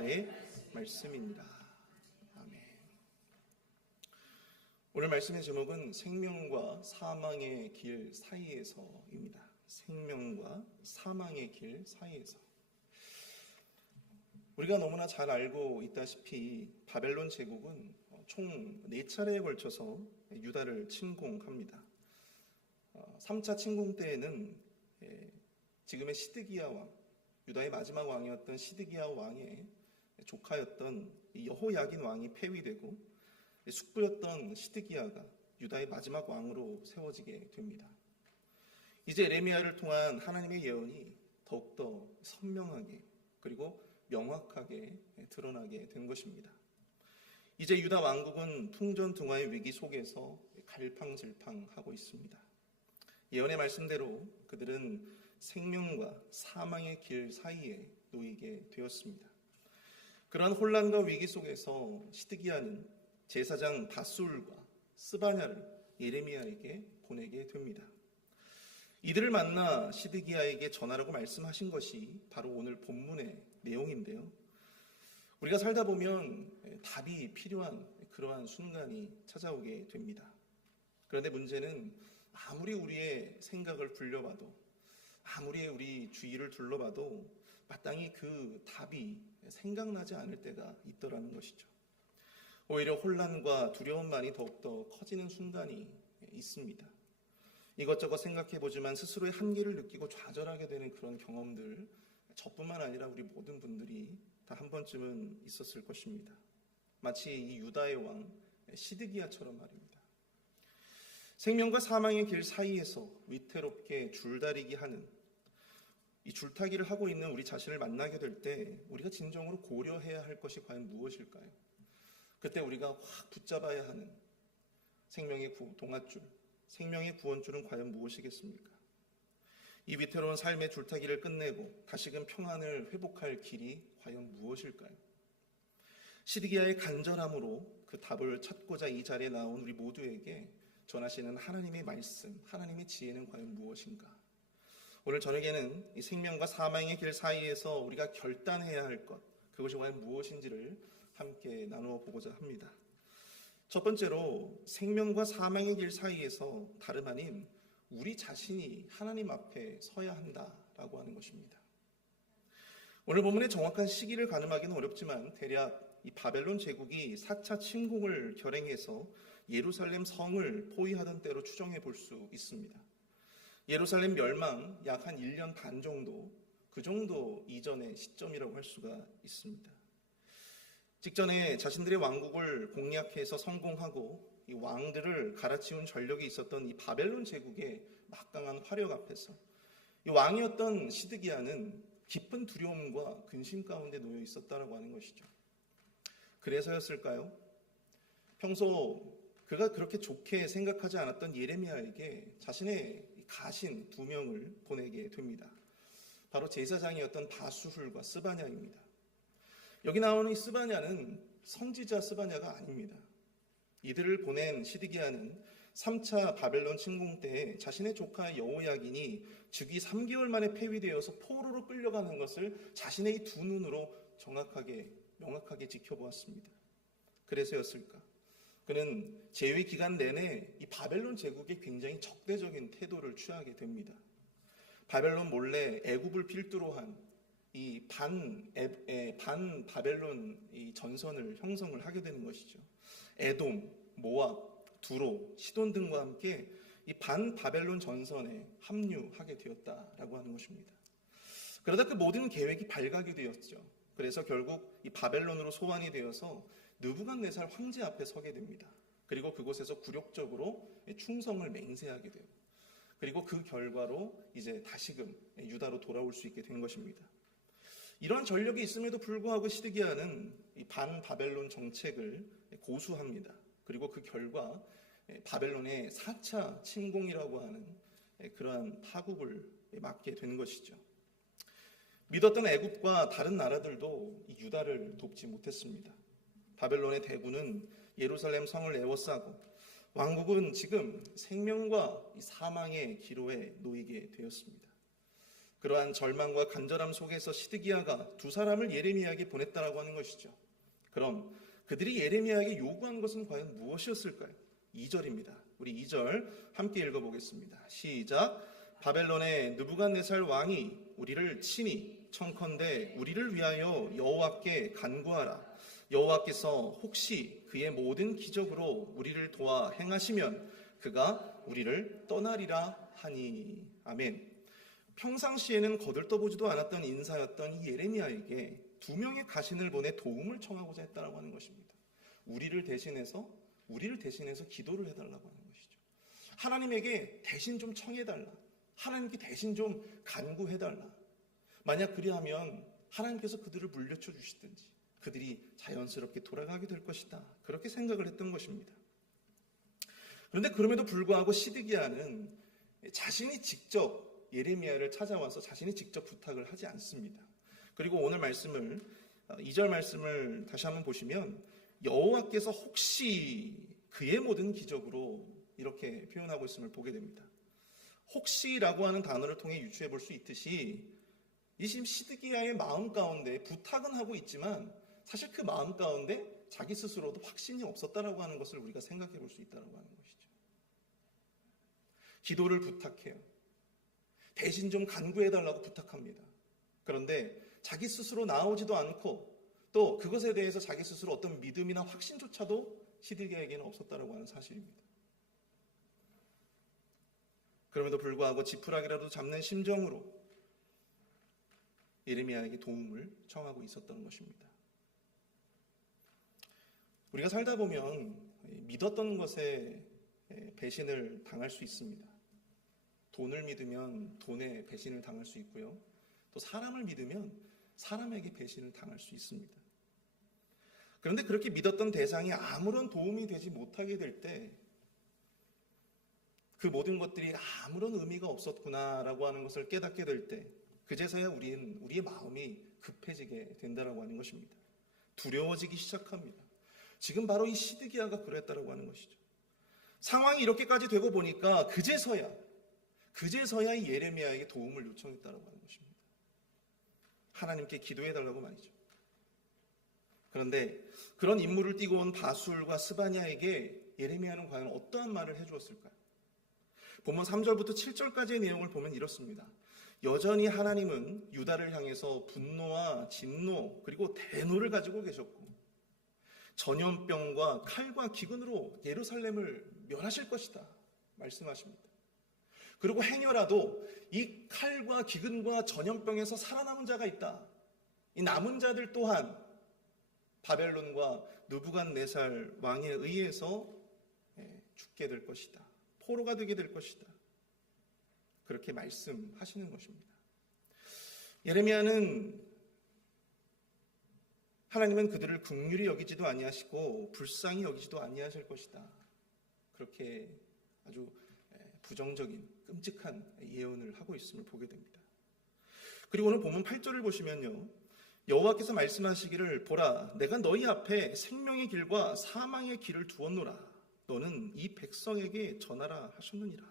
여호와의 말씀입니다. 아멘. 오늘 말씀의 제목은 생명과 사망의 길 사이에서입니다. 생명과 사망의 길 사이에서. 우리가 너무나 잘 알고 있다시피 바벨론 제국은 총 4차례에 걸쳐서 유다를 침공합니다. 3차 침공 때에는 지금의 시드기야 왕, 유다의 마지막 왕이었던 시드기야 왕의 조카였던 여호야긴 왕이 폐위되고 숙부였던 시드기야가 유다의 마지막 왕으로 세워지게 됩니다. 이제 에레미야를 통한 하나님의 예언이 더욱더 선명하게 그리고 명확하게 드러나게 된 것입니다. 이제 유다 왕국은 풍전등화의 위기 속에서 갈팡질팡하고 있습니다. 예언의 말씀대로 그들은 생명과 사망의 길 사이에 놓이게 되었습니다. 그러한 혼란과 위기 속에서 시드기야는 제사장 바술과 스바냐를 예레미야에게 보내게 됩니다. 이들을 만나 시드기야에게 전하라고 말씀하신 것이 바로 오늘 본문의 내용인데요. 우리가 살다 보면 답이 필요한 그러한 순간이 찾아오게 됩니다. 그런데 문제는 아무리 우리의 생각을 굴려봐도, 아무리 우리 주위를 둘러봐도 마땅히 그 답이 생각나지 않을 때가 있더라는 것이죠. 오히려 혼란과 두려움만이 더욱더 커지는 순간이 있습니다. 이것저것 생각해보지만 스스로의 한계를 느끼고 좌절하게 되는 그런 경험들, 저뿐만 아니라 우리 모든 분들이 다 한 번쯤은 있었을 것입니다. 마치 이 유다의 왕 시드기야처럼 말입니다. 생명과 사망의 길 사이에서 위태롭게 줄다리기 하는 이 줄타기를 하고 있는 우리 자신을 만나게 될 때 우리가 진정으로 고려해야 할 것이 과연 무엇일까요? 그때 우리가 확 붙잡아야 하는 생명의 동아줄, 생명의 구원줄은 과연 무엇이겠습니까? 이 위태로운 삶의 줄타기를 끝내고 다시금 평안을 회복할 길이 과연 무엇일까요? 시드기야의 간절함으로 그 답을 찾고자 이 자리에 나온 우리 모두에게 전하시는 하나님의 말씀, 하나님의 지혜는 과연 무엇인가? 오늘 저녁에는 이 생명과 사망의 길 사이에서 우리가 결단해야 할 것, 그것이 과연 무엇인지를 함께 나누어 보고자 합니다. 첫 번째로 생명과 사망의 길 사이에서 다름 아닌 우리 자신이 하나님 앞에 서야 한다라고 하는 것입니다. 오늘 본문의 정확한 시기를 가늠하기는 어렵지만 대략 이 바벨론 제국이 4차 침공을 결행해서 예루살렘 성을 포위하던 때로 추정해 볼 수 있습니다. 예루살렘 멸망 약 한 1년 반 정도, 그 정도 이전의 시점이라고 할 수가 있습니다. 직전에 자신들의 왕국을 공략해서 성공하고 이 왕들을 갈아치운 전력이 있었던 이 바벨론 제국의 막강한 화력 앞에서 이 왕이었던 시드기야는 깊은 두려움과 근심 가운데 놓여 있었다라고 하는 것이죠. 그래서였을까요? 평소 그가 그렇게 좋게 생각하지 않았던 예레미야에게 자신의 가신 2명을 보내게 됩니다. 바로 제사장이었던 바수훌과 스바냐입니다. 여기 나오는 이 스바냐는 선지자 스바냐가 아닙니다. 이들을 보낸 시드기야는 3차 바벨론 침공 때 자신의 조카 여호야긴이 즉위 3개월 만에 폐위되어서 포로로 끌려가는 것을 자신의 이 2눈으로 정확하게 명확하게 지켜보았습니다. 그래서였을까? 그는 재위 기간 내내 이 바벨론 제국에 굉장히 적대적인 태도를 취하게 됩니다. 바벨론 몰래 애굽을 필두로 한 이 반 바벨론 이 전선을 형성을 하게 되는 것이죠. 에돔, 모압, 두로, 시돈 등과 함께 이 반 바벨론 전선에 합류하게 되었다라고 하는 것입니다. 그러다 그 모든 계획이 발각이 되었죠. 그래서 결국 이 바벨론으로 소환이 되어서 느부갓네살 황제 앞에 서게 됩니다. 그리고 그곳에서 굴욕적으로 충성을 맹세하게 돼요. 그리고 그 결과로 이제 다시금 유다로 돌아올 수 있게 된 것입니다. 이러한 전력이 있음에도 불구하고 시드기야는 이 반 바벨론 정책을 고수합니다. 그리고 그 결과 바벨론의 4차 침공이라고 하는 그러한 파국을 맞게 된 것이죠. 믿었던 애굽과 다른 나라들도 이 유다를 돕지 못했습니다. 바벨론의 대군은 예루살렘 성을 에워싸고 왕국은 지금 생명과 이 사망의 기로에 놓이게 되었습니다. 그러한 절망과 간절함 속에서 시드기야가 두 사람을 예레미야에게 보냈다라고 하는 것이죠. 그럼 그들이 예레미야에게 요구한 것은 과연 무엇이었을까요? 2절입니다. 우리 2절 함께 읽어보겠습니다. 시작. 바벨론의 느부갓네살 왕이 우리를 치니 청컨대 우리를 위하여 여호와께 간구하라. 여호와께서 혹시 그의 모든 기적으로 우리를 도와 행하시면 그가 우리를 떠나리라 하니. 아멘. 평상시에는 거들떠보지도 않았던 인사였던 이 예레미야에게 두 명의 가신을 보내 도움을 청하고자 했다라고 하는 것입니다. 우리를 대신해서 기도를 해달라고 하는 것이죠. 하나님에게 대신 좀 청해달라. 하나님께 대신 좀 간구해달라. 만약 그리하면 하나님께서 그들을 물려쳐 주시든지 그들이 자연스럽게 돌아가게 될 것이다. 그렇게 생각을 했던 것입니다. 그런데 그럼에도 불구하고 시드기야는 자신이 직접 예레미야를 찾아와서 자신이 직접 부탁을 하지 않습니다. 그리고 오늘 말씀을 2절 말씀을 다시 한번 보시면 여호와께서 혹시 그의 모든 기적으로 이렇게 표현하고 있음을 보게 됩니다. 혹시라고 하는 단어를 통해 유추해 볼 수 있듯이 이 지금 시드기야의 마음 가운데 부탁은 하고 있지만 사실 그 마음 가운데 자기 스스로도 확신이 없었다라고 하는 것을 우리가 생각해 볼 수 있다고 하는 것이죠. 기도를 부탁해요. 대신 좀 간구해달라고 부탁합니다. 그런데 자기 스스로 나오지도 않고 또 그것에 대해서 자기 스스로 어떤 믿음이나 확신조차도 시드기야에게는 없었다라고 하는 사실입니다. 그럼에도 불구하고 지푸라기라도 잡는 심정으로 예레미야에게 도움을 청하고 있었던 것입니다. 우리가 살다 보면 믿었던 것에 배신을 당할 수 있습니다. 돈을 믿으면 돈에 배신을 당할 수 있고요. 또 사람을 믿으면 사람에게 배신을 당할 수 있습니다. 그런데 그렇게 믿었던 대상이 아무런 도움이 되지 못하게 될 때 그 모든 것들이 아무런 의미가 없었구나라고 하는 것을 깨닫게 될 때 그제서야 우리의 마음이 급해지게 된다라고 하는 것입니다. 두려워지기 시작합니다. 지금 바로 이 시드기야가 그랬다라고 하는 것이죠. 상황이 이렇게까지 되고 보니까 그제서야 이 예레미야에게 도움을 요청했다라고 하는 것입니다. 하나님께 기도해달라고 말이죠. 그런데 그런 임무를 띠고 온 바술과 스바냐에게 예레미야는 과연 어떠한 말을 해주었을까요? 본문 3절부터 7절까지의 내용을 보면 이렇습니다. 여전히 하나님은 유다를 향해서 분노와 진노 그리고 대노를 가지고 계셨고 전염병과 칼과 기근으로 예루살렘을 멸하실 것이다 말씀하십니다. 그리고 행여라도 이 칼과 기근과 전염병에서 살아남은 자가 있다. 이 남은 자들 또한 바벨론과 느부갓네살 왕에 의해서 죽게 될 것이다. 포로가 되게 될 것이다. 그렇게 말씀하시는 것입니다. 예레미야는 하나님은 그들을 긍휼히 여기지도 아니하시고 불쌍히 여기지도 아니하실 것이다. 그렇게 아주 부정적인 끔찍한 예언을 하고 있음을 보게 됩니다. 그리고 오늘 본문 8절을 보시면요. 여호와께서 말씀하시기를 보라 내가 너희 앞에 생명의 길과 사망의 길을 두었노라. 너는 이 백성에게 전하라 하셨느니라.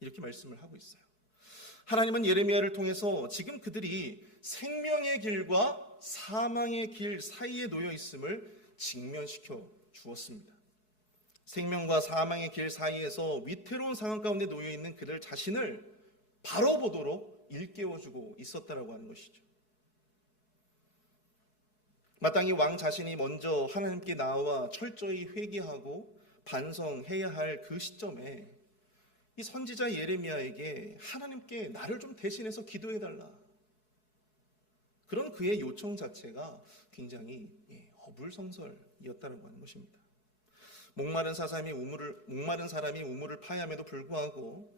이렇게 말씀을 하고 있어요. 하나님은 예레미야를 통해서 지금 그들이 생명의 길과 사망의 길 사이에 놓여 있음을 직면시켜 주었습니다. 생명과 사망의 길 사이에서 위태로운 상황 가운데 놓여 있는 그들 자신을 바로 보도록 일깨워주고 있었다라고 하는 것이죠. 마땅히 왕 자신이 먼저 하나님께 나와 철저히 회개하고 반성해야 할 그 시점에 이 선지자 예레미야에게 하나님께 나를 좀 대신해서 기도해달라. 그런 그의 요청 자체가 굉장히 어불성설이었다는 하는 것입니다. 목마른 사람이 우물을 파야함에도 불구하고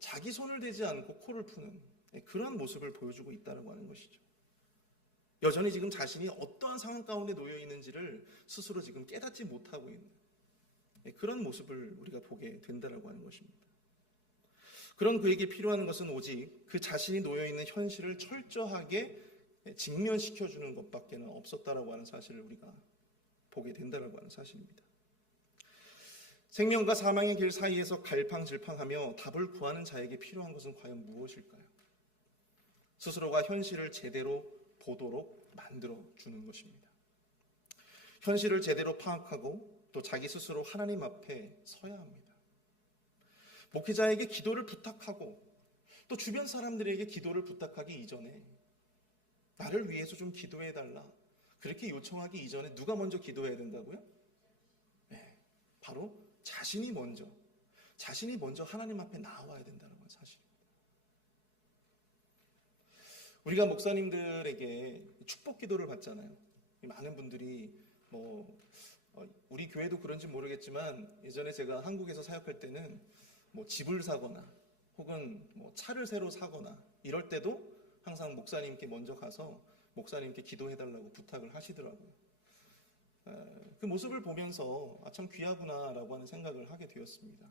자기 손을 대지 않고 코를 푸는 그러한 모습을 보여주고 있다고 하는 것이죠. 여전히 지금 자신이 어떠한 상황 가운데 놓여 있는지를 스스로 지금 깨닫지 못하고 있는 그런 모습을 우리가 보게 된다고 하는 것입니다. 그런 그에게 필요한 것은 오직 그 자신이 놓여 있는 현실을 철저하게 직면시켜주는 것밖에 없었다라고 하는 사실을 우리가 보게 된다라고 하는 사실입니다. 생명과 사망의 길 사이에서 갈팡질팡하며 답을 구하는 자에게 필요한 것은 과연 무엇일까요? 스스로가 현실을 제대로 보도록 만들어 주는 것입니다. 현실을 제대로 파악하고 또 자기 스스로 하나님 앞에 서야 합니다. 목회자에게 기도를 부탁하고 또 주변 사람들에게 기도를 부탁하기 이전에 나를 위해서 좀 기도해달라 그렇게 요청하기 이전에 누가 먼저 기도해야 된다고요? 네, 바로 자신이 먼저 하나님 앞에 나와야 된다는 사실입니다. 우리가 목사님들에게 축복 기도를 받잖아요. 많은 분들이 우리 교회도 그런지 모르겠지만 예전에 제가 한국에서 사역할 때는 집을 사거나 혹은 차를 새로 사거나 이럴 때도 항상 목사님께 먼저 가서 목사님께 기도해달라고 부탁을 하시더라고요. 그 모습을 보면서 참 귀하구나라고 하는 생각을 하게 되었습니다.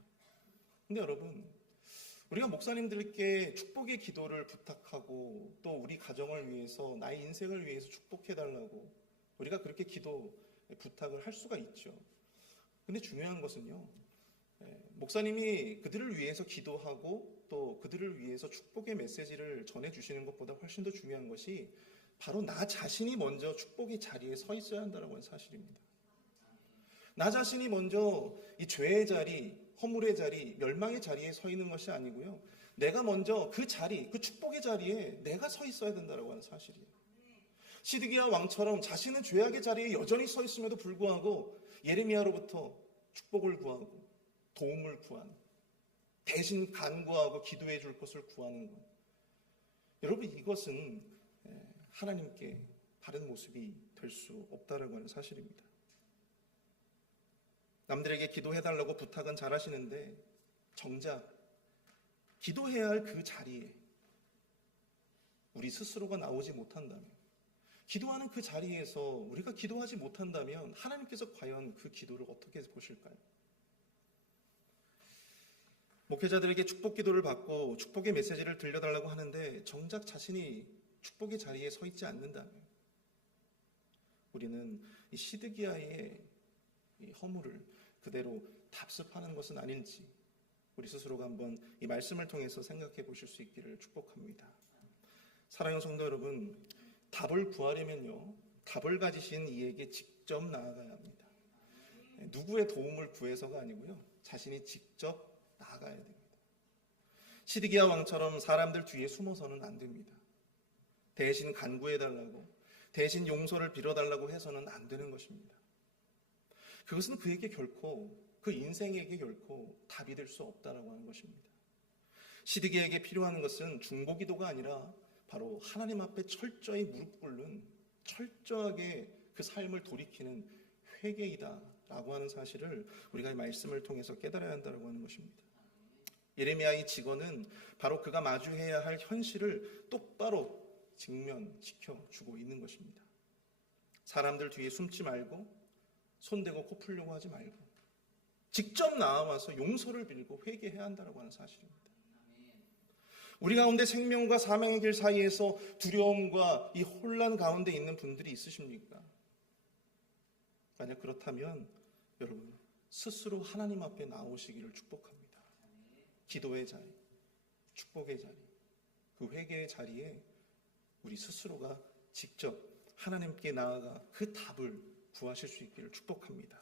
근데 여러분, 우리가 목사님들께 축복의 기도를 부탁하고 또 우리 가정을 위해서 나의 인생을 위해서 축복해달라고 우리가 그렇게 기도 부탁을 할 수가 있죠. 근데 중요한 것은요, 목사님이 그들을 위해서 기도하고 또 그들을 위해서 축복의 메시지를 전해주시는 것보다 훨씬 더 중요한 것이 바로 나 자신이 먼저 축복의 자리에 서 있어야 한다는 건 사실입니다. 나 자신이 먼저 이 죄의 자리, 허물의 자리, 멸망의 자리에 서 있는 것이 아니고요. 내가 먼저 그 자리, 그 축복의 자리에 내가 서 있어야 된다는 하는 사실이에요. 시드기야 왕처럼 자신은 죄악의 자리에 여전히 서 있음에도 불구하고 예레미야로부터 축복을 구하고 도움을 구하는, 대신 간구하고 기도해 줄 것을 구하는 것. 여러분, 이것은 하나님께 바른 모습이 될 수 없다라고 하는 사실입니다. 남들에게 기도해달라고 부탁은 잘하시는데 정작 기도해야 할 그 자리에 우리 스스로가 나오지 못한다면, 기도하는 그 자리에서 우리가 기도하지 못한다면 하나님께서 과연 그 기도를 어떻게 보실까요? 목회자들에게 축복 기도를 받고 축복의 메시지를 들려달라고 하는데 정작 자신이 축복의 자리에 서 있지 않는다면 우리는 이 시드기야의 이 허물을 그대로 답습하는 것은 아닌지 우리 스스로가 한번 이 말씀을 통해서 생각해 보실 수 있기를 축복합니다. 사랑하는 성도 여러분, 답을 구하려면요, 답을 가지신 이에게 직접 나아가야 합니다. 누구의 도움을 구해서가 아니고요, 자신이 직접 나아가야 됩니다. 시드기야 왕처럼 사람들 뒤에 숨어서는 안 됩니다. 대신 간구해달라고, 대신 용서를 빌어달라고 해서는 안 되는 것입니다. 그것은 그에게 결코, 그 인생에게 결코 답이 될 수 없다라고 하는 것입니다. 시드기야에게 필요한 것은 중보기도가 아니라 바로 하나님 앞에 철저히 무릎 꿇는, 철저하게 그 삶을 돌이키는 회개이다라고 하는 사실을 우리가 이 말씀을 통해서 깨달아야 한다고 하는 것입니다. 예레미야의 직원은 바로 그가 마주해야 할 현실을 똑바로 직면시켜 주고 있는 것입니다. 사람들 뒤에 숨지 말고 손대고 코 풀려고 하지 말고 직접 나와서 용서를 빌고 회개해야 한다고 하는 사실입니다. 우리 가운데 생명과 사망의 길 사이에서 두려움과 이 혼란 가운데 있는 분들이 있으십니까? 만약 그렇다면 여러분 스스로 하나님 앞에 나오시기를 축복합니다. 기도의 자리, 축복의 자리, 그 회개의 자리에 우리 스스로가 직접 하나님께 나아가 그 답을 구하실 수 있기를 축복합니다.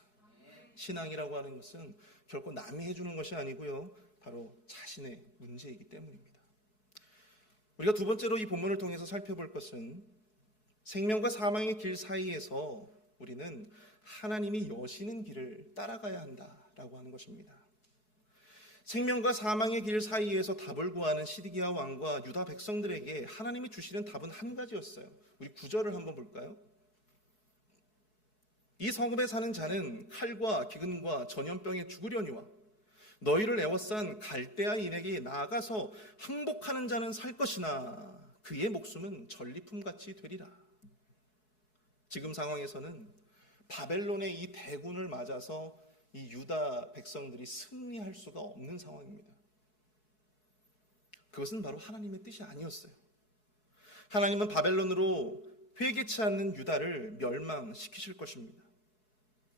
신앙이라고 하는 것은 결코 남이 해주는 것이 아니고요, 바로 자신의 문제이기 때문입니다. 우리가 두 번째로 이 본문을 통해서 살펴볼 것은 생명과 사망의 길 사이에서 우리는 하나님이 여시는 길을 따라가야 한다라고 하는 것입니다. 생명과 사망의 길 사이에서 답을 구하는 시드기야 왕과 유다 백성들에게 하나님이 주시는 답은 한 가지였어요. 우리 9절을 한번 볼까요? 이 성읍에 사는 자는 칼과 기근과 전염병에 죽으려니와 너희를 애워싼 갈대아인에게 나아가서 항복하는 자는 살 것이나 그의 목숨은 전리품같이 되리라. 지금 상황에서는 바벨론의 이 대군을 맞아서 이 유다 백성들이 승리할 수가 없는 상황입니다. 그것은 바로 하나님의 뜻이 아니었어요. 하나님은 바벨론으로 회개치 않는 유다를 멸망시키실 것입니다.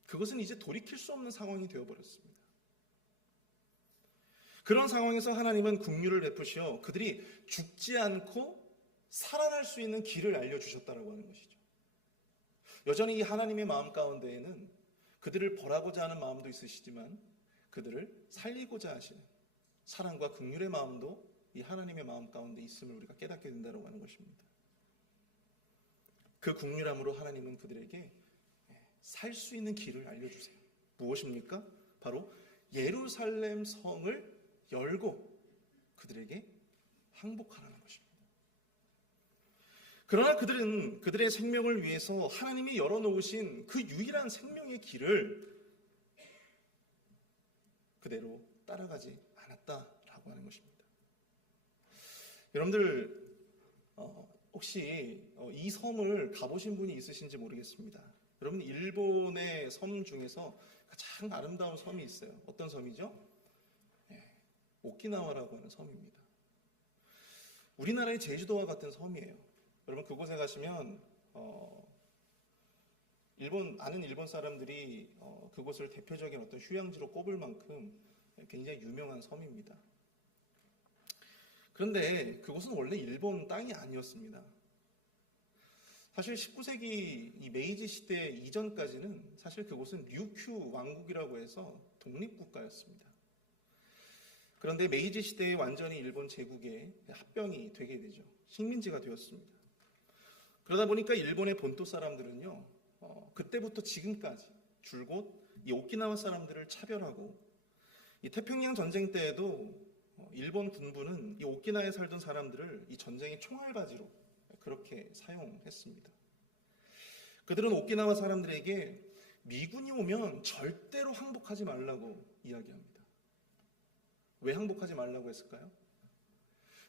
그것은 이제 돌이킬 수 없는 상황이 되어버렸습니다. 그런 상황에서 하나님은 긍휼을 베푸시어 그들이 죽지 않고 살아날 수 있는 길을 알려주셨다라고 하는 것이죠. 여전히 이 하나님의 마음 가운데에는 그들을 벌하고자 하는 마음도 있으시지만 그들을 살리고자 하시는 사랑과 긍휼의 마음도 이 하나님의 마음 가운데 있음을 우리가 깨닫게 된다고 하는 것입니다. 그 긍휼함으로 하나님은 그들에게 살 수 있는 길을 알려주세요. 무엇입니까? 바로 예루살렘 성을 열고 그들에게 항복하라는 것입니다. 그러나 그들은 그들의 생명을 위해서 하나님이 열어놓으신 그 유일한 생명의 길을 그대로 따라가지 않았다라고 하는 것입니다. 여러분들 혹시 이 섬을 가보신 분이 있으신지 모르겠습니다. 여러분 일본의 섬 중에서 가장 아름다운 섬이 있어요. 어떤 섬이죠? 오키나와라고 하는 섬입니다. 우리나라의 제주도와 같은 섬이에요. 여러분 그곳에 가시면 아는 일본 사람들이 그곳을 대표적인 어떤 휴양지로 꼽을 만큼 굉장히 유명한 섬입니다. 그런데 그곳은 원래 일본 땅이 아니었습니다. 사실 19세기 이 메이지 시대 이전까지는 사실 그곳은 류큐 왕국이라고 해서 독립국가였습니다. 그런데 메이지 시대에 완전히 일본 제국에 합병이 되게 되죠. 식민지가 되었습니다. 그러다 보니까 일본의 본토 사람들은요, 그때부터 지금까지 줄곧 이 오키나와 사람들을 차별하고 이 태평양 전쟁 때에도 일본 군부는 이 오키나와에 살던 사람들을 이 전쟁의 총알바지로 그렇게 사용했습니다. 그들은 오키나와 사람들에게 미군이 오면 절대로 항복하지 말라고 이야기합니다. 왜 항복하지 말라고 했을까요?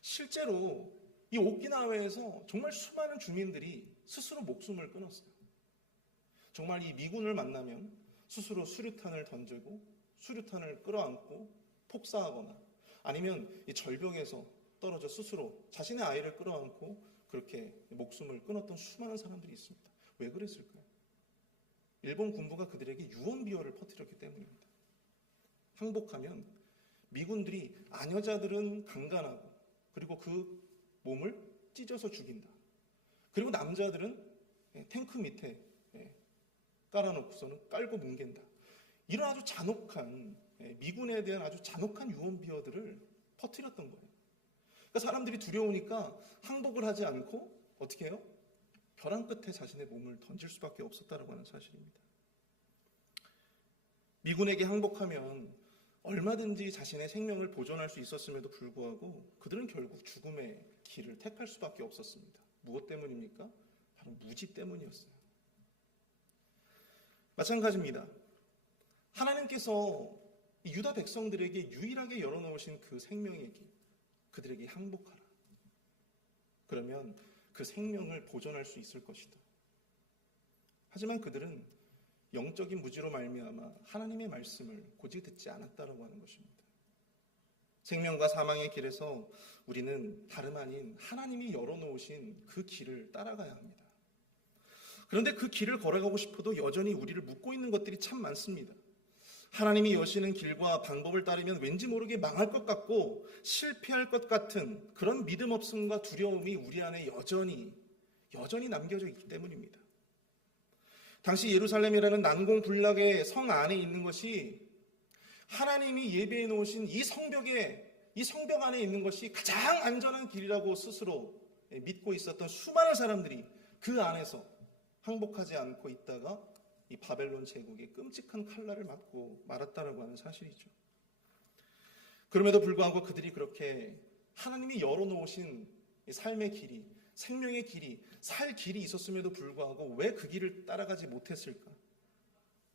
실제로 이 오키나와에서 정말 수많은 주민들이 스스로 목숨을 끊었어요. 정말 이 미군을 만나면 스스로 수류탄을 던지고 수류탄을 끌어안고 폭사하거나 아니면 이 절벽에서 떨어져 스스로 자신의 아이를 끌어안고 그렇게 목숨을 끊었던 수많은 사람들이 있습니다. 왜 그랬을까요? 일본 군부가 그들에게 유언비어를 퍼뜨렸기 때문입니다. 항복하면 미군들이 아녀자들은 강간하고 그리고 그 몸을 찢어서 죽인다. 그리고 남자들은 탱크 밑에 깔아놓고서는 깔고 뭉갠다. 이런 아주 잔혹한 미군에 대한 아주 잔혹한 유언비어들을 퍼뜨렸던 거예요. 그러니까 사람들이 두려우니까 항복을 하지 않고 어떻게 해요? 벼랑 끝에 자신의 몸을 던질 수밖에 없었다라고 하는 사실입니다. 미군에게 항복하면 얼마든지 자신의 생명을 보존할 수 있었음에도 불구하고 그들은 결국 죽음의 길을 택할 수밖에 없었습니다. 무엇 때문입니까? 바로 무지 때문이었어요. 마찬가지입니다. 하나님께서 유다 백성들에게 유일하게 열어놓으신 그 생명의 길, 그들에게 항복하라. 그러면 그 생명을 보존할 수 있을 것이다. 하지만 그들은 영적인 무지로 말미암아 하나님의 말씀을 고지 듣지 않았다라고 하는 것입니다. 생명과 사망의 길에서 우리는 다름 아닌 하나님이 열어놓으신 그 길을 따라가야 합니다. 그런데 그 길을 걸어가고 싶어도 여전히 우리를 묶고 있는 것들이 참 많습니다. 하나님이 여시는 길과 방법을 따르면 왠지 모르게 망할 것 같고 실패할 것 같은 그런 믿음 없음과 두려움이 우리 안에 여전히 남겨져 있기 때문입니다. 당시 예루살렘이라는 난공불락의 성 안에 있는 것이 하나님이 예배해 놓으신 이 성벽 안에 있는 것이 가장 안전한 길이라고 스스로 믿고 있었던 수많은 사람들이 그 안에서 항복하지 않고 있다가 이 바벨론 제국의 끔찍한 칼날을 맞고 말았다라고 하는 사실이죠. 그럼에도 불구하고 그들이 그렇게 하나님이 열어놓으신 삶의 길이, 생명의 길이, 살 길이 있었음에도 불구하고 왜 그 길을 따라가지 못했을까?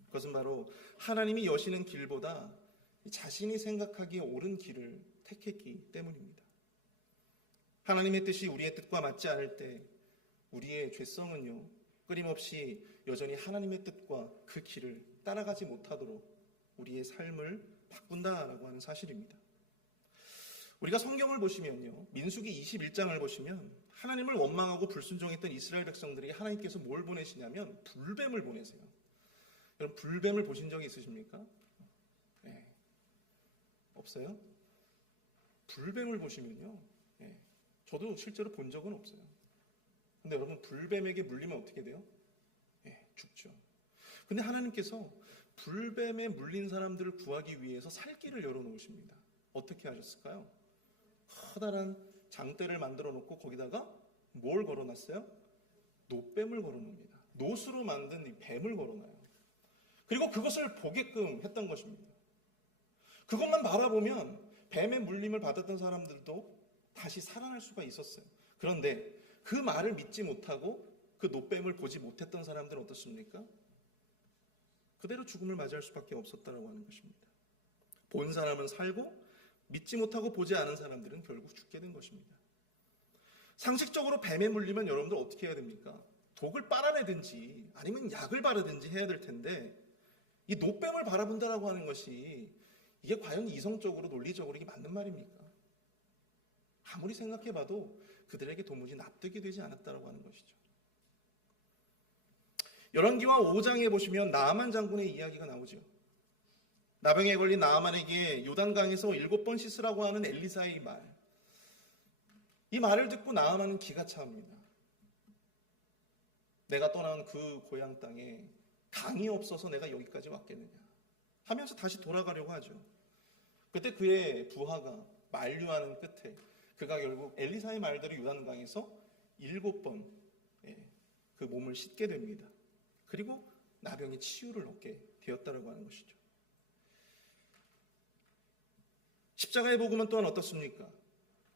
그것은 바로 하나님이 여시는 길보다 자신이 생각하기에 옳은 길을 택했기 때문입니다. 하나님의 뜻이 우리의 뜻과 맞지 않을 때 우리의 죄성은요, 끊임없이 여전히 하나님의 뜻과 그 길을 따라가지 못하도록 우리의 삶을 바꾼다라고 하는 사실입니다. 우리가 성경을 보시면요, 민수기 21장을 보시면 하나님을 원망하고 불순종했던 이스라엘 백성들에게 하나님께서 뭘 보내시냐면 불뱀을 보내세요. 여러분 불뱀을 보신 적이 있으십니까? 네. 없어요? 불뱀을 보시면요, 저도 실제로 본 적은 없어요. 근데 여러분, 불뱀에게 물리면 어떻게 돼요? 죽죠. 근데 하나님께서 불뱀에 물린 사람들을 구하기 위해서 살 길을 열어놓으십니다. 어떻게 하셨을까요? 커다란 장대를 만들어 놓고 거기다가 뭘 걸어놨어요? 노뱀을 걸어놓습니다. 노수로 만든 이 뱀을 걸어놔요. 그리고 그것을 보게끔 했던 것입니다. 그것만 바라보면 뱀의 물림을 받았던 사람들도 다시 살아날 수가 있었어요. 그런데 그 말을 믿지 못하고 그 노뱀을 보지 못했던 사람들은 어떻습니까? 그대로 죽음을 맞이할 수밖에 없었다라고 하는 것입니다. 본 사람은 살고 믿지 못하고 보지 않은 사람들은 결국 죽게 된 것입니다. 상식적으로 뱀에 물리면 여러분들 어떻게 해야 됩니까? 독을 빨아내든지 아니면 약을 바르든지 해야 될 텐데, 이 노뱀을 바라본다라고 하는 것이 이게 과연 이성적으로 논리적으로 이게 맞는 말입니까? 아무리 생각해봐도 그들에게 도무지 납득이 되지 않았다라고 하는 것이죠. 열왕기와 5장에 보시면 나아만 장군의 이야기가 나오죠. 나병에 걸린 나아만에게 요단강에서 7번 씻으라고 하는 엘리사의 말, 이 말을 듣고 나아만은 기가 차합니다. 내가 떠난 그 고향 땅에 강이 없어서 내가 여기까지 왔겠느냐 하면서 다시 돌아가려고 하죠. 그때 그의 부하가 만류하는 끝에 그가 결국 엘리사의 말대로 요단강에서 7번 그 몸을 씻게 됩니다. 그리고 나병의 치유를 얻게 되었다라고 하는 것이죠. 십자가의 복음은 또한 어떻습니까?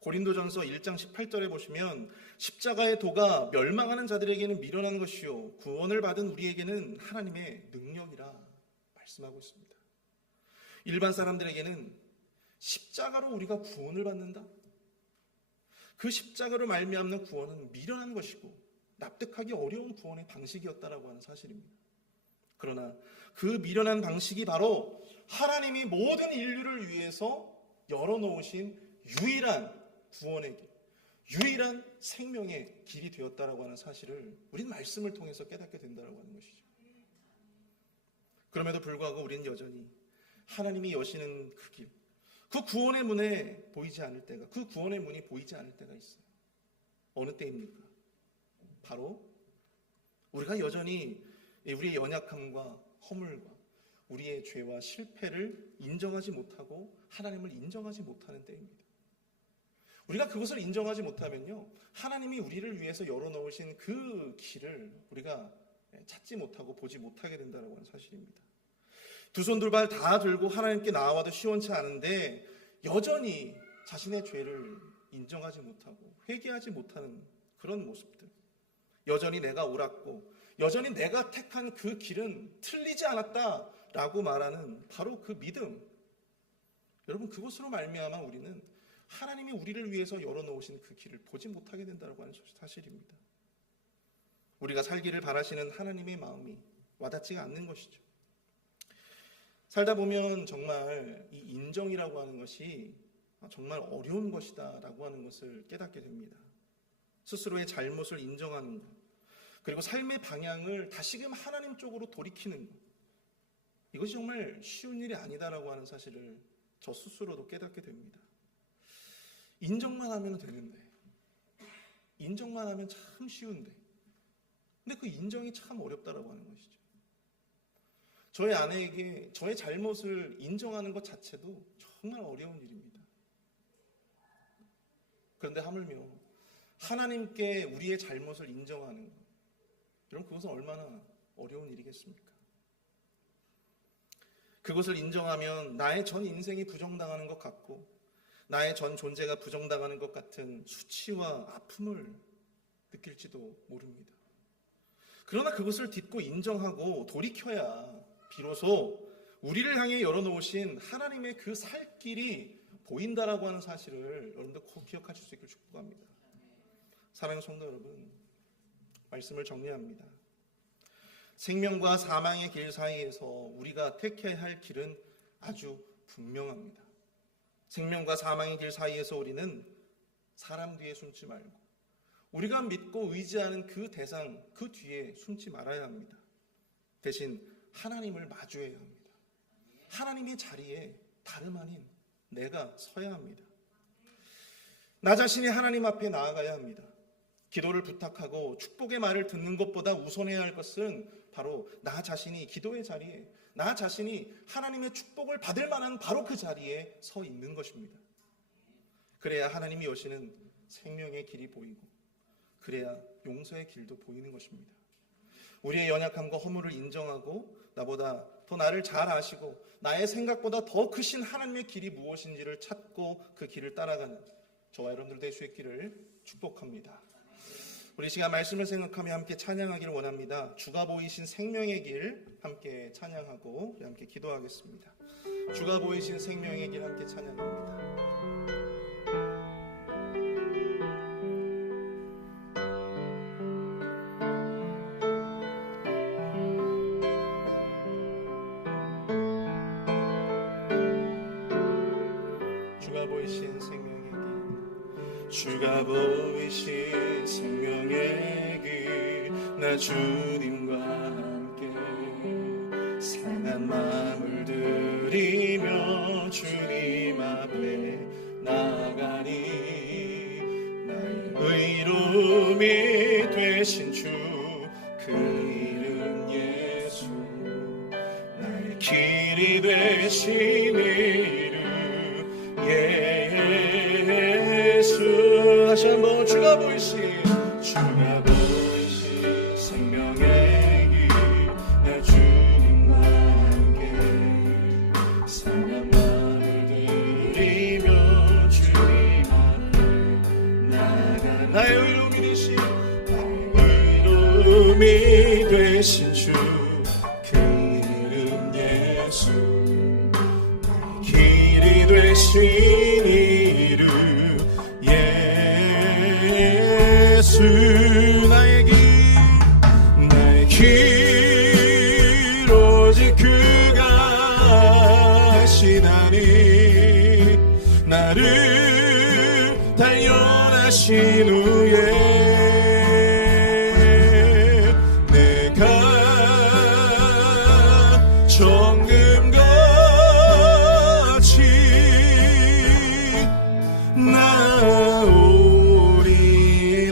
고린도전서 1장 18절에 보시면 십자가의 도가 멸망하는 자들에게는 미련한 것이요 구원을 받은 우리에게는 하나님의 능력이라 말씀하고 있습니다. 일반 사람들에게는 십자가로 우리가 구원을 받는다? 그 십자가로 말미암는 구원은 미련한 것이고 납득하기 어려운 구원의 방식이었다라고 하는 사실입니다. 그러나 그 미련한 방식이 바로 하나님이 모든 인류를 위해서 열어놓으신 유일한 구원의 길, 유일한 생명의 길이 되었다라고 하는 사실을 우리는 말씀을 통해서 깨닫게 된다라고 하는 것이죠. 그럼에도 불구하고 우리는 여전히 하나님이 여시는 그 길, 그 구원의 문에 보이지 않을 때가, 그 구원의 문이 보이지 않을 때가 있어요. 어느 때입니까? 바로 우리가 여전히 우리의 연약함과 허물과 우리의 죄와 실패를 인정하지 못하고 하나님을 인정하지 못하는 때입니다. 우리가 그것을 인정하지 못하면요, 하나님이 우리를 위해서 열어놓으신 그 길을 우리가 찾지 못하고 보지 못하게 된다는 사실입니다. 두 손 두 발 다 들고 하나님께 나아와도 시원치 않은데 여전히 자신의 죄를 인정하지 못하고 회개하지 못하는 그런 모습들, 여전히 내가 옳았고 여전히 내가 택한 그 길은 틀리지 않았다라고 말하는 바로 그 믿음, 여러분, 그것으로 말미암아 우리는 하나님이 우리를 위해서 열어놓으신 그 길을 보지 못하게 된다고 하는 사실입니다. 우리가 살기를 바라시는 하나님의 마음이 와닿지가 않는 것이죠. 살다 보면 정말 이 인정이라고 하는 것이 정말 어려운 것이다 라고 하는 것을 깨닫게 됩니다. 스스로의 잘못을 인정하는 것, 그리고 삶의 방향을 다시금 하나님 쪽으로 돌이키는 것, 이것이 정말 쉬운 일이 아니다라고 하는 사실을 저 스스로도 깨닫게 됩니다. 인정만 하면 되는데, 인정만 하면 참 쉬운데, 근데 그 인정이 참 어렵다라고 하는 것이죠. 저의 아내에게 저의 잘못을 인정하는 것 자체도 정말 어려운 일입니다. 그런데 하물며 하나님께 우리의 잘못을 인정하는 것, 여러분, 그것은 얼마나 어려운 일이겠습니까? 그것을 인정하면 나의 전 인생이 부정당하는 것 같고 나의 전 존재가 부정당하는 것 같은 수치와 아픔을 느낄지도 모릅니다. 그러나 그것을 딛고 인정하고 돌이켜야 비로소 우리를 향해 열어놓으신 하나님의 그 살 길이 보인다라고 하는 사실을 여러분들 꼭 기억하실 수 있기를 축복합니다. 사랑하는 성도 여러분, 말씀을 정리합니다. 생명과 사망의 길 사이에서 우리가 택해야 할 길은 아주 분명합니다. 생명과 사망의 길 사이에서 우리는 사람 뒤에 숨지 말고 우리가 믿고 의지하는 그 대상, 그 뒤에 숨지 말아야 합니다. 대신 하나님을 마주해야 합니다. 하나님의 자리에 다름 아닌 내가 서야 합니다. 나 자신이 하나님 앞에 나아가야 합니다. 기도를 부탁하고 축복의 말을 듣는 것보다 우선해야 할 것은 바로 나 자신이 기도의 자리에, 나 자신이 하나님의 축복을 받을 만한 바로 그 자리에 서 있는 것입니다. 그래야 하나님이 여시는 생명의 길이 보이고, 그래야 용서의 길도 보이는 것입니다. 우리의 연약함과 허물을 인정하고 나보다 더 나를 잘 아시고 나의 생각보다 더 크신 하나님의 길이 무엇인지를 찾고 그 길을 따라가는 저와 여러분들 될 수 있기를 축복합니다. 우리 시간 말씀을 생각하며 함께 찬양하기를 원합니다. 주가 보이신 생명의 길 함께 찬양하고 우리 함께 기도하겠습니다. 주가 보이신 생명의 길 함께 찬양합니다. 주가 보이신 생명의 길, 나 주님과 함께 상한 마음을 들이며 주님 앞에 나가니 나의 의로움이 되신 주 그 이름 예수, 나의 길이 되신 이름 예수. 다시 한번 주가 보이신 생명의 길, 나 주님과 함께 상한 마음을 들이며 주님 앞에 나가 나의 의로움이 되신 주 그 이름 예수, 나의 길이 되신 이름 예수. 나의 길 오직 그가 하시나니 나를 단련하신 후에 내가 정금같이 나오리.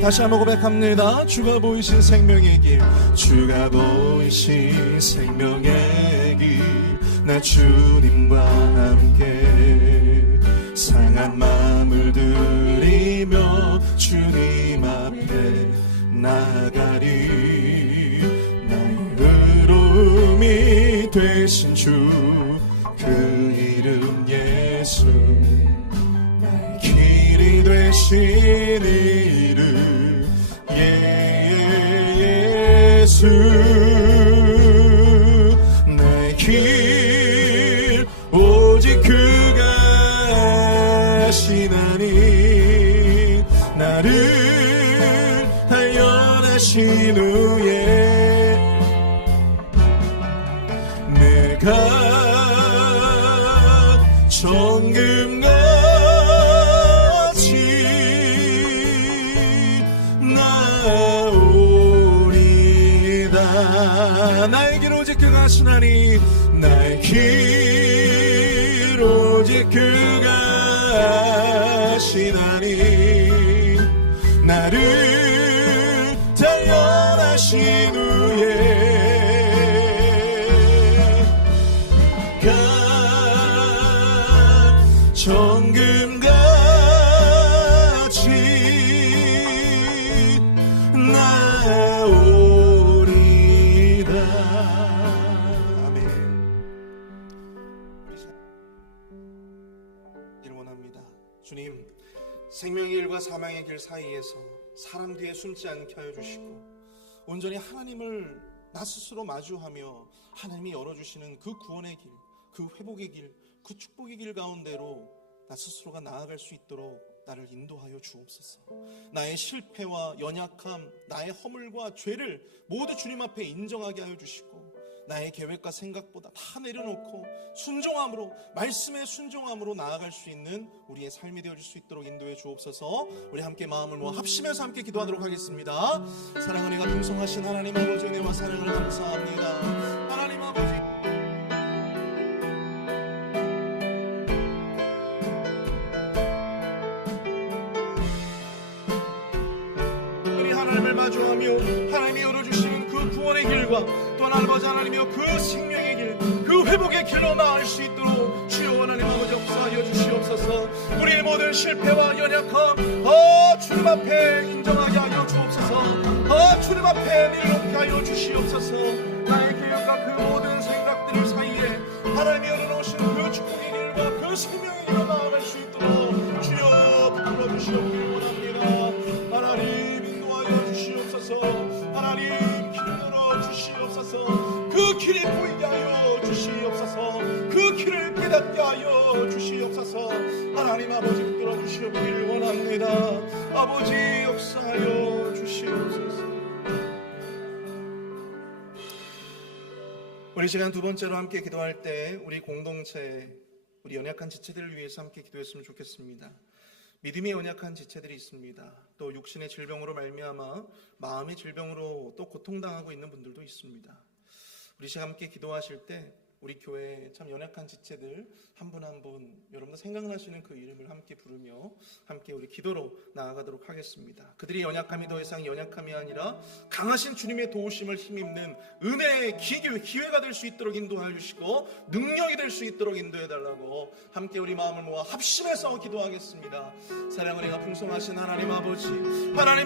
다시 한번 고백합니다. 주가 보이신 생명의 길, 주가 보이신 생명의 길, 나 주님과 함께 상한 마음을 들이며 주님 앞에 나가리. 나의 의로움이 되신 주 그 이름 예수, 나의 길이 되신 이름 예수. 나의 길 오직 그가 하시나니 나를 단련하신 후에 내가 정금같이 나오리다. 나의 길 오직 그가 하시나니 나의 길 오직 그가 하시나니 나를 단련하신 후에 정금같이 나오리다. 아멘. 일 원합니다. 주님, 생명의 길과 사망의 길 사이에서 사람 뒤에 숨지 않게 하여 주시고 온전히 하나님을 나 스스로 마주하며 하나님이 열어주시는 그 구원의 길, 그 회복의 길, 그 축복의 길 가운데로 나 스스로가 나아갈 수 있도록 나를 인도하여 주옵소서. 나의 실패와 연약함, 나의 허물과 죄를 모두 주님 앞에 인정하게 하여 주시고 나의 계획과 생각보다 다 내려놓고 순종함으로, 말씀의 순종함으로 나아갈 수 있는 우리의 삶이 되어줄 수 있도록 인도해 주옵소서. 우리 함께 마음을 모아 합심해서 함께 기도하도록 하겠습니다. 사랑 은혜가 풍성하신 하나님 아버지, 은혜와 사랑을 감사합니다. 하나님 아버지, 주시며 하나님이 열어주시는 그 구원의 길과 또한 아버지 하나님이여 그 생명의 길, 그 회복의 길로 나아갈 수 있도록 주여 하나님 아버지 역사하여 주시옵소서. 우리의 모든 실패와 연약함 주님 앞에 인정하게 하여 주옵소서. 주님 앞에 내려놓게 하여 주시옵소서. 나의 계획과 그 모든 생각들 사이에 하나님이 열어놓으신 그 축복의 길과 그 생명의 길로 나아갈 수 있도록 주여 붙들어 주시옵길 원합니다. 하나님 인도하여 주시옵소서. 하나님 길을 열어 주시옵소서. 그 길이 보이게 하여 주시옵소서. 그 길을 깨닫게 하여 주시옵소서. 하나님 아버지 붙들어 주시옵길 원합니다. 아버지 역사하여 주시옵소서. 우리 시간 두 번째로 함께 기도할 때 우리 공동체, 우리 연약한 지체들을 위해서 함께 기도했으면 좋겠습니다. 믿음이 연약한 지체들이 있습니다. 또 육신의 질병으로 말미암아 마음의 질병으로 또 고통당하고 있는 분들도 있습니다. 우리 시간 함께 기도하실 때 우리 교회 참 연약한 지체들 한 분 한 분 여러분들 생각나시는 그 이름을 함께 부르며 함께 우리 기도로 나아가도록 하겠습니다. 그들이 연약함이 더 이상 연약함이 아니라 강하신 주님의 도우심을 힘입는 은혜의 기회가 될 수 있도록 인도하여 주시고 능력이 될 수 있도록 인도해 달라고 함께 우리 마음을 모아 합심해서 기도하겠습니다. 사랑을 행하 풍성하신 하나님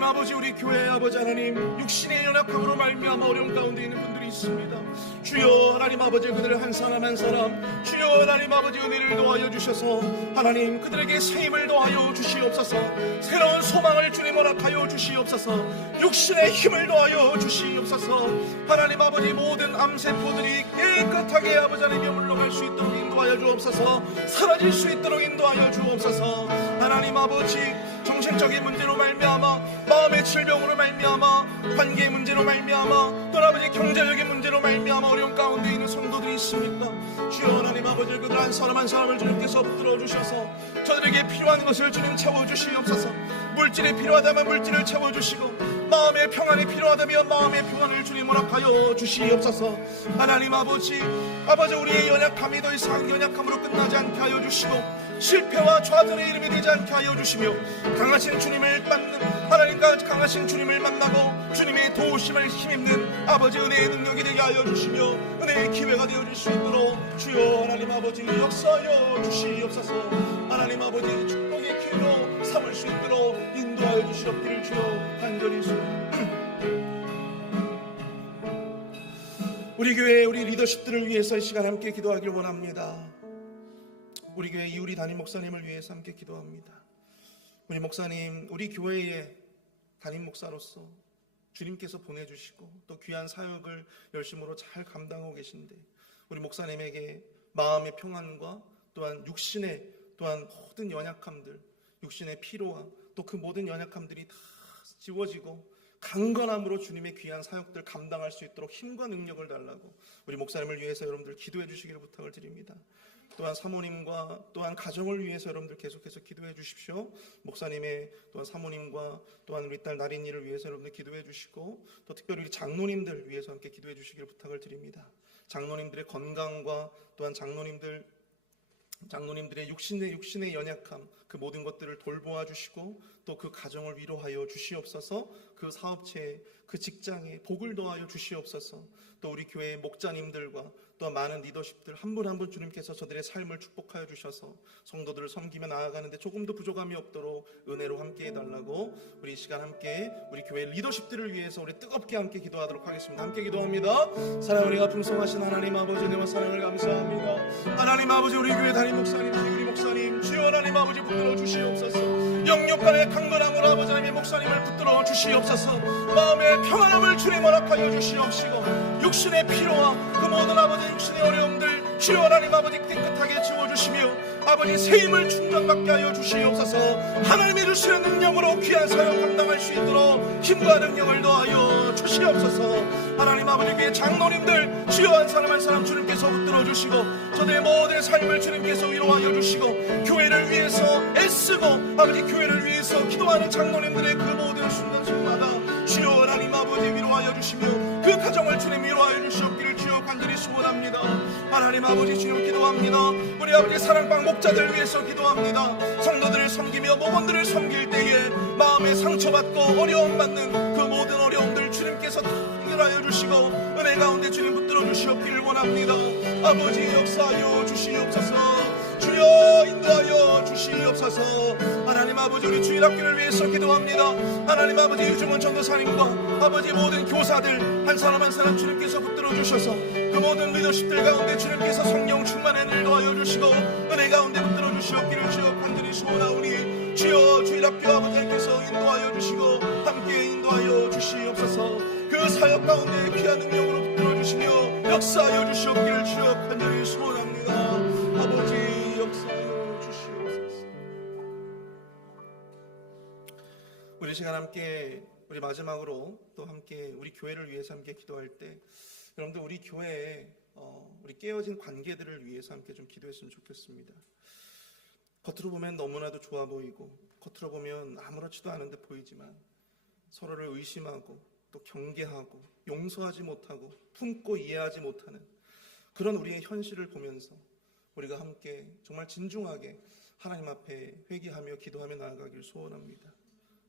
아버지 우리 교회의 아버지 하나님, 육신의 연약함으로 말미암아 어려운 가운데 있는 분들이 있습니다. 주여 하나님 아버지 그들을 한 사람 한 사람 주여 하나님 아버지 은혜를 도와여 주셔서 하나님 그들에게 새 힘을 도와여 주시옵소서. 새로운 소망을 주님 허락하여 주시옵소서. 육신의 힘을 도와여 주시옵소서. 하나님 아버지 모든 암세포들이 깨끗하게 아버지 하나님께 물러갈 수 있도록 인도하여 주옵소서. 사라질 수 있도록 인도하여 주옵소서. 하나님 아버지 정신적인 문제로 말미암아 마음의 질병으로 말미암아 관계의 문제로 말미암아 또 아버지 경제적인 문제로 말미암아 어려운 가운데 있는 성도들이 있습니까? 주여 하나님 아버지 그들 한 사람 한 사람을 주님께서 붙들어 주셔서 저들에게 필요한 것을 주님 채워주시옵소서. 물질이 필요하다면 물질을 채워주시고 마음의 평안이 필요하다면 마음의 평안을 주님 허락하여 주시옵소서. 하나님 아버지 우리의 연약함이 더 이상 연약함으로 끝나지 않게 하여 주시고 실패와 좌절의 이름이 되지 않게 하여 주시며 강하신 주님을 만나고 하나님과 강하신 주님을 만나고 주님의 도우심을 힘입는 아버지 은혜의 능력이 되게 하여 주시며 은혜의 기회가 되어질 수 있도록 주여 하나님 아버지 역사하여 주시옵소서. 하나님 아버지 축복의 기회로 삼을 수 있도록 인도하여 주시옵기를 주여 간절히 우리 교회 우리 리더십들을 위해서 이 시간 함께 기도하길 원합니다. 우리 교회 이우리 담임 목사님을 위해서 함께 기도합니다. 우리 목사님 우리 교회의 담임 목사로서 주님께서 보내주시고 또 귀한 사역을 열심으로 잘 감당하고 계신데 우리 목사님에게 마음의 평안과 또한 육신의 또한 모든 연약함들, 육신의 피로와 또 그 모든 연약함들이 다 지워지고 강건함으로 주님의 귀한 사역들 감당할 수 있도록 힘과 능력을 달라고 우리 목사님을 위해서 여러분들 기도해 주시기를 부탁을 드립니다. 또한 사모님과 또한 가정을 위해서 여러분들 계속해서 기도해 주십시오. 목사님의 또한 사모님과 또한 우리 딸 나린이를 위해서 여러분들 기도해 주시고 또 특별히 우리 장로님들 위해서 함께 기도해 주시기를 부탁을 드립니다. 장로님들의 건강과 또한 장로님들의 육신의 연약함 그 모든 것들을 돌보아 주시고 또 그 가정을 위로하여 주시옵소서. 그 사업체에 그 직장에 복을 더하여 주시옵소서. 또 우리 교회의 목자님들과 또 많은 리더십들 한 분 한 분 주님께서 저들의 삶을 축복하여 주셔서 성도들을 섬기며 나아가는데 조금도 부족함이 없도록 은혜로 함께 해달라고 우리 이 시간 함께 우리 교회 리더십들을 위해서 우리 뜨겁게 함께 기도하도록 하겠습니다. 함께 기도합니다. 사랑을 풍성하신 하나님 아버지 은혜와 사랑을 감사합니다. 하나님 아버지 우리 교회 담임 목사님 우리 목사님 주여 하나님 아버지 붙들어 주시옵소서. 영육간의 강건함으로 아버지 하나님의 목사님을 붙들어 주시옵소서. 마음의 평안함을 주님 허락하여 주시옵시고 육신의 피로와 그 모든 아버지 육신의 어려움들 주여 하나님 아버지 깨끗하게 지워주시며 아버지 새 힘을 충전받게 하여 주시옵소서. 하나님이 주시는 능력으로 귀한 사역 감당할 수 있도록 힘과 능력을 더하여 주시옵소서. 하나님 아버지께 장로님들 주여 한 사람 한 사람 주님께서 붙들어 주시고 저들의 모든 삶을 주님께서 위로하여 주시고 교회를 위해서 애쓰고 아버지 교회를 위해서 기도하는 장로님들의 그 모든 순간순간마다 주여 하나님 아버지 위로하여 주시며 그 가정을 주님 위로하여 주시옵기를 주여 간절히 소원합니다. 하나님 아버지 주님 기도합니다. 우리 아버지 사랑방 목자들 위해서 기도합니다. 성도들을 섬기며 목원들을 섬길 때에 마음에 상처받고 어려움 받는 그 모든 어려움들 주님께서 다 해결하여 주시고 은혜 가운데 주님 붙들어 주시옵기를 원합니다. 아버지 역사하여 주시옵소서. 주여 인도하여 주시옵소서. 하나님 아버지 우리 주일학교를 위해서 기도합니다. 하나님 아버지 유중원 전도사님과 아버지 모든 교사들 한 사람 한 사람 주님께서 붙들어 주셔서 그 모든 리더십들 가운데 주님께서 성령 충만의 은혜를 더하여 주시고 은혜 가운데 붙들어 주시옵기를 주여 간절히 소원하오니 주여 주일학교 아버지께서 인도하여 주시고 함께 인도하여 주시옵소서. 그 사역 가운데 귀한 능력으로 붙들어 주시며 역사하여 주시옵기를 주여 간절히 소원합니다. 아버지 역사하여 주시옵소서. 우리 시간 함께 우리 마지막으로 또 함께 우리 교회를 위해서 함께 기도할 때 여러분들 우리 교회에 우리 깨어진 관계들을 위해서 함께 좀 기도했으면 좋겠습니다. 겉으로 보면 너무나도 좋아 보이고 겉으로 보면 아무렇지도 않은 듯 보이지만 서로를 의심하고 또 경계하고 용서하지 못하고 품고 이해하지 못하는 그런 우리의 현실을 보면서 우리가 함께 정말 진중하게 하나님 앞에 회개하며 기도하며 나아가길 소원합니다.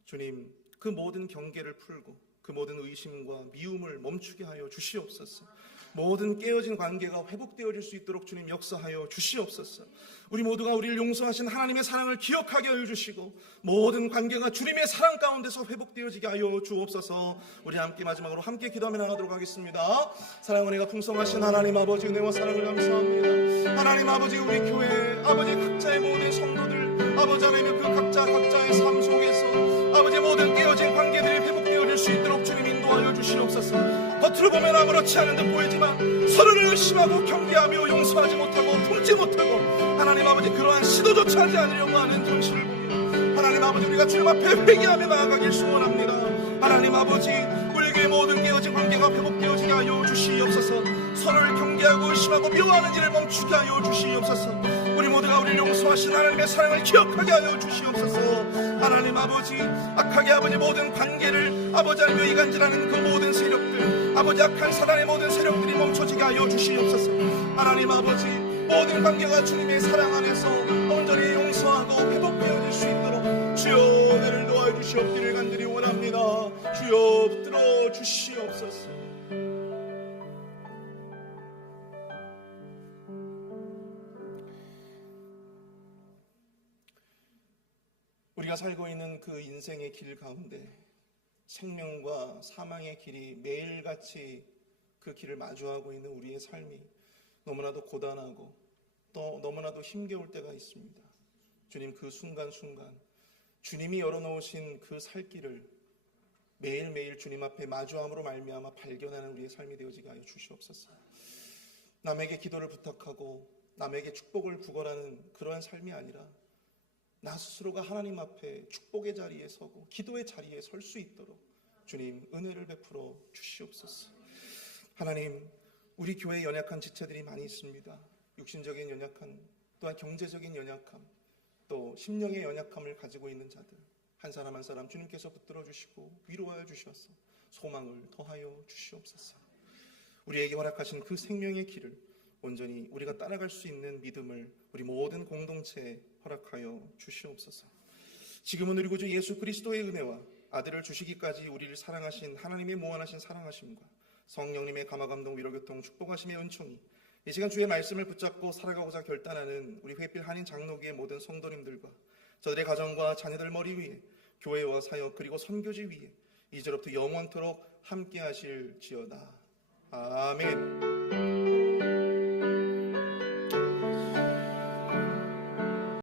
주님, 그 모든 경계를 풀고 그 모든 의심과 미움을 멈추게 하여 주시옵소서. 모든 깨어진 관계가 회복되어질 수 있도록 주님 역사하여 주시옵소서. 우리 모두가 우리를 용서하신 하나님의 사랑을 기억하게 하여 주시고 모든 관계가 주님의 사랑 가운데서 회복되어지게 하여 주옵소서. 우리 함께 마지막으로 함께 기도하며 나가도록 하겠습니다. 사랑 은혜가 풍성하신 하나님 아버지 은혜와 사랑을 감사합니다. 하나님 아버지 우리 교회 아버지 각자의 모든 성도들 아버지 하나님의 그 각자의 삶 속에서 아버지 모든 깨어진 관계들이 회복되어질 수 있도록 주님 인도하여 주시옵소서. 겉으로 보면 아무렇지 않은 듯 보이지만 서로를 의심하고 경계하며 용서하지 못하고 품지 못하고 하나님 아버지 그러한 시도조차 하지 않으려고 하는 현실을 보며 하나님 아버지 우리가 주님 앞에 회개하며 나아가길 소원합니다. 하나님 아버지 우리 교회 모든 깨어진 관계가 회복되어지게 하여 주시옵소서. 서로를 경계하고 의심하고 미워하는 일을 멈추게 하여 주시옵소서. 우리 모두가 우리를 용서하신 하나님의 사랑을 기억하게 하여 주시옵소서. 하나님 아버지 악하게 아버지 모든 관계를 아버지 하나님의 이간질하는 그 모든 세력들 아버지 악한 사단의 모든 세력들이 멈춰지게 하여 주시옵소서. 하나님 아버지 모든 관계가 주님의 사랑 안에서 온전히 용서하고 회복되어질 수 있도록 주여 은혜를 도와주시옵소서. 주시옵기를 간절히 원합니다. 주여 붙들어 주시옵소서. 우리가 살고 있는 그 인생의 길 가운데 생명과 사망의 길이 매일같이 그 길을 마주하고 있는 우리의 삶이 너무나도 고단하고 또 너무나도 힘겨울 때가 있습니다. 주님, 그 순간순간 주님이 열어놓으신 그 살길을 매일매일 주님 앞에 마주함으로 말미암아 발견하는 우리의 삶이 되어지게 하여 주시옵소서. 남에게 기도를 부탁하고 남에게 축복을 구걸하는 그러한 삶이 아니라 나 스스로가 하나님 앞에 축복의 자리에 서고 기도의 자리에 설 수 있도록 주님 은혜를 베풀어 주시옵소서. 하나님, 우리 교회에 연약한 지체들이 많이 있습니다. 육신적인 연약함, 또한 경제적인 연약함, 또 심령의 연약함을 가지고 있는 자들 한 사람 한 사람 주님께서 붙들어 주시고 위로하여 주셔서 소망을 더하여 주시옵소서. 우리에게 허락하신 그 생명의 길을 온전히 우리가 따라갈 수 있는 믿음을 우리 모든 공동체에 허락하여 주시옵소서. 지금은 우리 구주 예수 그리스도의 은혜와 아들을 주시기까지 우리를 사랑하신 하나님의 무한하신 사랑하심과 성령님의 감화감동 위로교통 축복하심의 은총이 이 시간 주의 말씀을 붙잡고 살아가고자 결단하는 우리 회필 한인 장로교의 모든 성도님들과 저들의 가정과 자녀들 머리 위에 교회와 사역 그리고 선교지 위에 이제로부터 영원토록 함께 하실지어다. 아멘.